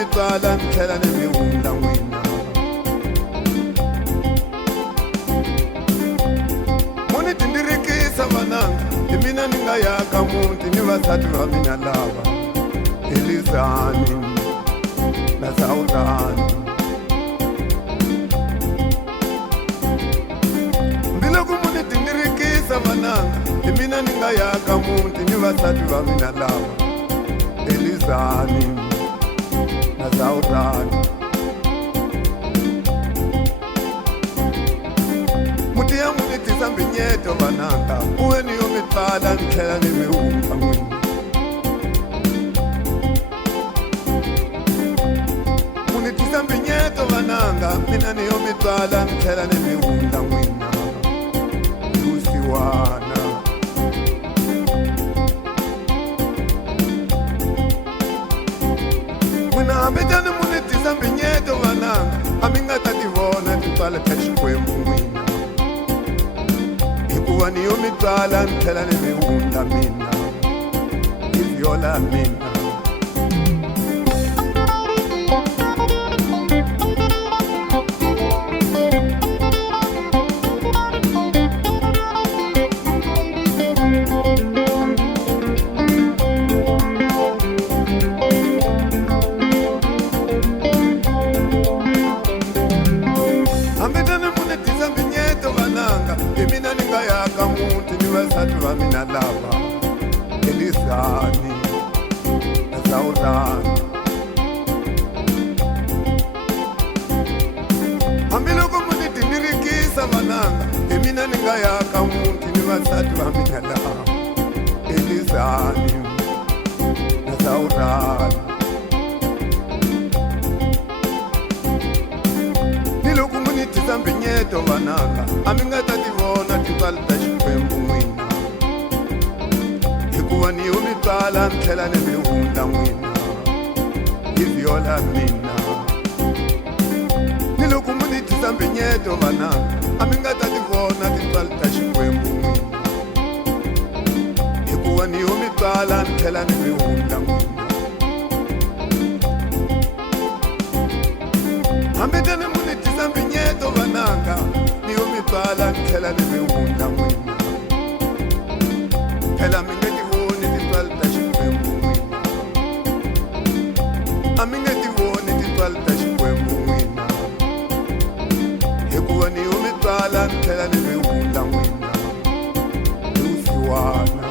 mitwala ni tlhela ni mi hundza n'wina. Mu ni dindirikisa vananga, hi mina ni nga yaka muti ni vasati va mina lava, Elizani na Sawutani. Mbiloko mu ni dindirikisa vananga, hi mina ni nga yaka muti ni vasati va mina lava, Elizani na Sawutani. Muti ya mu ni tisa mbinyeto vananga, uwe ni yo mi twala ni tlhela ni mi hundza n'wina. Mu ni tisa mbinyeto vananga, mina ni yo mi twala ni tlhela ni mi hundza n'wina. Lusiwana n'wina hambi tani mu ni tisa mbinyeto vananga, a mi nga ta ti vona titwala ta Xikwembu n'wina, hikuva ni yo mi twala ni tlhela ni mi hundza mina, ni vyola mina. Hambi tani mu ni tisa mbinyeto vananga, hi mina ni nga yaka muti ni vasati va mina lava, Elizani na Sawutani. Hambiloko mu ni dindirikisa vananga, hi mina ni nga yaka muti ni vasati va mina lava, Elizani na Sawutani. Ni loko mu ni tisa mbinyeto vananga, a mi nga ta ti vona titwala ta Xikwembu n'wina, hikuva ni yo mi twala ni tlhela ni mi hundza n'wina, hi vyola mina. Ni loko mu ni tisa mbinyeto vananga, a mi nga ta ti vona titwala ta Xikwembu n'wina, hikuva ni yo mi twala ni tlhela ni mi hundza n'wina. Hambi tani mu ni tisa mbinyeto vananga, ni yo mi twala ni tlhela ni mi hundza n'wina, phela mi nge ti voni titwala ta Xikwembu n'wina, a mi nge ti voni titwala ta Xikwembu n'wina, hikuva ni yo mi twala ni tlhela ni mi hundza n'wina. Lusiwana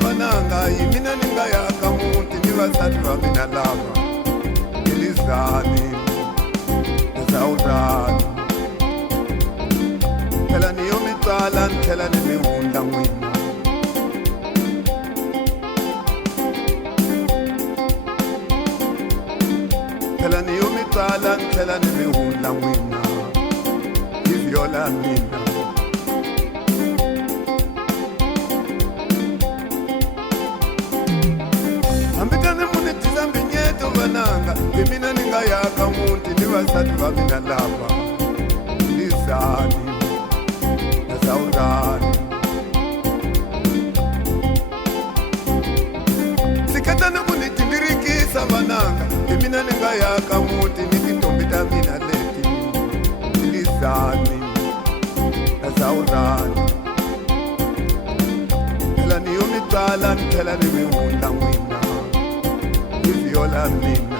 vananga, hi mina ni nga yaka muti ni vasati va mina lava, Elizani na Sawutani. Phela ni yo mi twala ni tlhela ni mi hundza n'wina. Phela ni yo mi twala ni tlhela ni mi hundza n'wina, hi vyola mina. Hambi tani mu ni tisa mbinyeto vananga, hi mina ni nga yaka muti ni vasati va mina lava, Elizani na Sawutani. Sikatani ku ni dindirikisa vananga, hi mina ni nga yaka muti ni tintombi ta mina leti, Elizani na Sawutani. Phela ni yo mi twala ni tlhela ni mi hundza n'wina, hi vyola mina.